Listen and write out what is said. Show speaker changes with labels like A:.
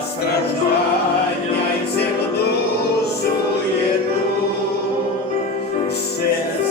A: страждання і земну душу єду. Все